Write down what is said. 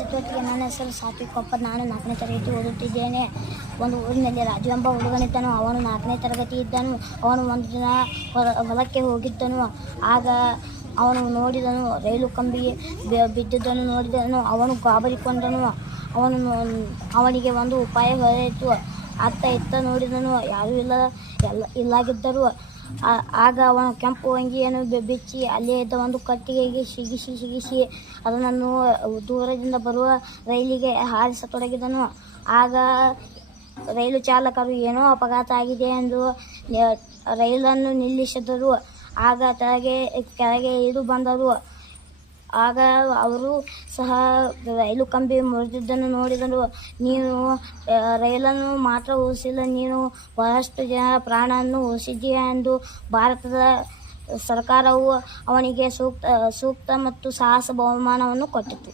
ಚಟುವಟಿಕೆ. ನನ್ನ ಹೆಸರು ಸಾತ್ವಿಕ್ ಕೊಪ್ಪದ್. ನಾನು 4ನೇ ತರಗತಿ ಓದುತ್ತಿದ್ದೇನೆ. ಒಂದು ಊರಿನಲ್ಲಿ ರಾಜು ಎಂಬ ಹುಡುಗನಿದ್ದನು. ಅವನು 4ನೇ ತರಗತಿ ಇದ್ದನು. ಅವನು ಒಂದು ದಿನ ಹೊಲಕ್ಕೆ ಹೋಗಿದ್ದನು. ಆಗ ಅವನು ನೋಡಿದನು, ರೈಲು ಕಂಬಿಗೆ ಬಿದ್ದಿದ್ದನ್ನು ನೋಡಿದನು. ಅವನು ಗಾಬರಿಕೊಂಡನು. ಅವನಿಗೆ ಒಂದು ಉಪಾಯ ಹೊಳೆಯಿತು. ಅತ್ತ ಇತ್ತ ನೋಡಿದನು, ಯಾರೂ ಇಲ್ಲಾಗಿದ್ದರು. ಆಗ ಅವನು ಕೆಂಪು ಅಂಗಿಯನ್ನು ಬಿಚ್ಚಿ ಅಲ್ಲೇ ಇದ್ದ ಒಂದು ಕಟ್ಟಿಗೆಗೆ ಸಿಗಿಸಿ ಅದನ್ನು ದೂರದಿಂದ ಬರುವ ರೈಲಿಗೆ ಹಾರಿಸತೊಡಗಿದನು. ಆಗ ರೈಲು ಚಾಲಕರು ಏನೋ ಅಪಘಾತ ಆಗಿದೆ ಎಂದು ರೈಲನ್ನು ನಿಲ್ಲಿಸಿದರು. ಆಗ ಕೆಳಗೆ ಇಳಿದು ಬಂದರು. ಆಗ ಅವರು ಸಹ ರೈಲು ಕಂಬಿ ಮುರಿದಿದ್ದನ್ನು ನೋಡಿದರು. ನೀನು ರೈಲನ್ನು ಮಾತ್ರ ಉಳಿಸಿಲ್ಲ, ನೀನು ಬಹಳಷ್ಟು ಜನರ ಪ್ರಾಣವನ್ನು ಉಳಿಸಿದ್ದೀಯ ಎಂದು ಭಾರತದ ಸರ್ಕಾರವು ಅವನಿಗೆ ಸೂಕ್ತ ಮತ್ತು ಸಾಹಸ ಬಹುಮಾನವನ್ನು ಕೊಟ್ಟಿತು.